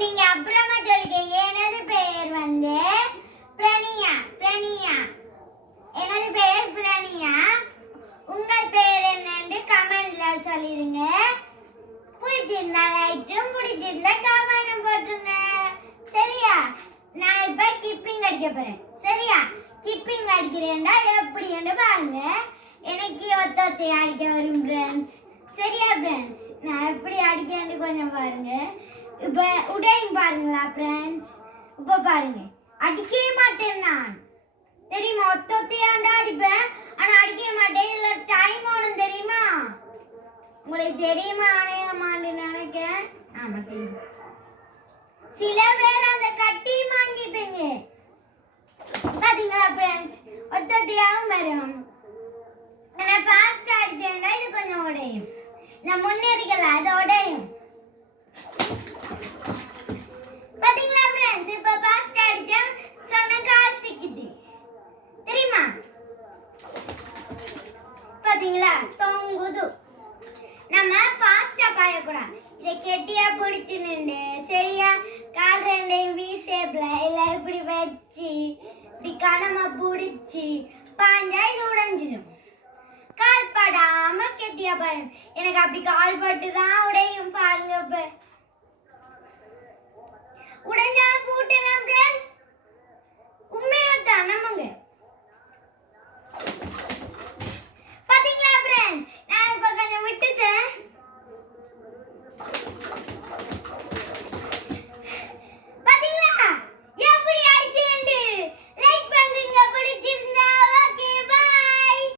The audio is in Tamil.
நீங்க அப்புறமா சொல்லிக்கங்க. எனது பெயர் வந்து பிரணியா. எனது பெயர் பிரணியா. உங்கள் பெயர் என்னன்னு கமெண்ட்ல சொல்லிருங்க. பிடிச்சிருந்தா லைக், பிடிச்சிருந்தா கமெண்ட் போட்டுருங்க. சரியா? நான் இப்ப கிப்பிங் அடிக்க போறேன். சரியா? கிப்பிங் அடிக்கிறேன்டா எப்படின்னு பாருங்க. எனக்கு ஒத்தத்தை அடிக்க வரும் ஃப்ரெண்ட்ஸ். சரியா ஃப்ரெண்ட்ஸ்? நான் எப்படி அடிக்கேன்னு கொஞ்சம் பாருங்க. இப்ப உடையும் பாருங்களா ஃப்ரெண்ட்ஸ். இப்ப பாருங்க, அடிக்கவே மாட்டேன் நான். தெரியுமா? ஒத்தொத்தையாண்டா அடிப்பேன், ஆனா அடிக்கவே மாட்டேன். இதுல டைம் ஆனும் தெரியுமா? உங்களுக்கு தெரியுமா? அநேகமான்னு நினைக்கிறேன். ஆமா தெரியும். சில பேர் அந்த கட்டி வாங்கிப்பீங்க. பாத்தீங்களா ஃப்ரெண்ட்ஸ்? ஒத்தொத்தையாவும் வரும். ஆனா ஃபாஸ்டா அடிச்சேன்னா இது கொஞ்சம் உடையும். நான் முன்னேறிக்கல, அது உடையும். பாத்தீங்களா ஃப்ரெண்ட்ஸ்? இப்ப ஃபாஸ்டா அடிச்சேன், சொன்ன கால் சிக்கிது. தெரியுமா? பாத்தீங்களா? தொங்குது. நம்ம ஃபாஸ்டா பாயக்கூடாது. இதை கெட்டியா பிடிச்சு நின்று, சரியா? கால் ரெண்டையும் வி ஷேப்ல இல்ல இப்படி வச்சு இப்படி கனமா பிடிச்சி பாஞ்சா இது உடைஞ்சிடும். கால் படாம கெட்டியா பாருங்க. எனக்கு அப்படி கால் பட்டுதான் உடையும் பாருங்க. இப்ப உடைஞ்சாலும் பூட்டலாம் ஃப்ரெண்ட்ஸ். உண்மையா தான் நம்புங்க.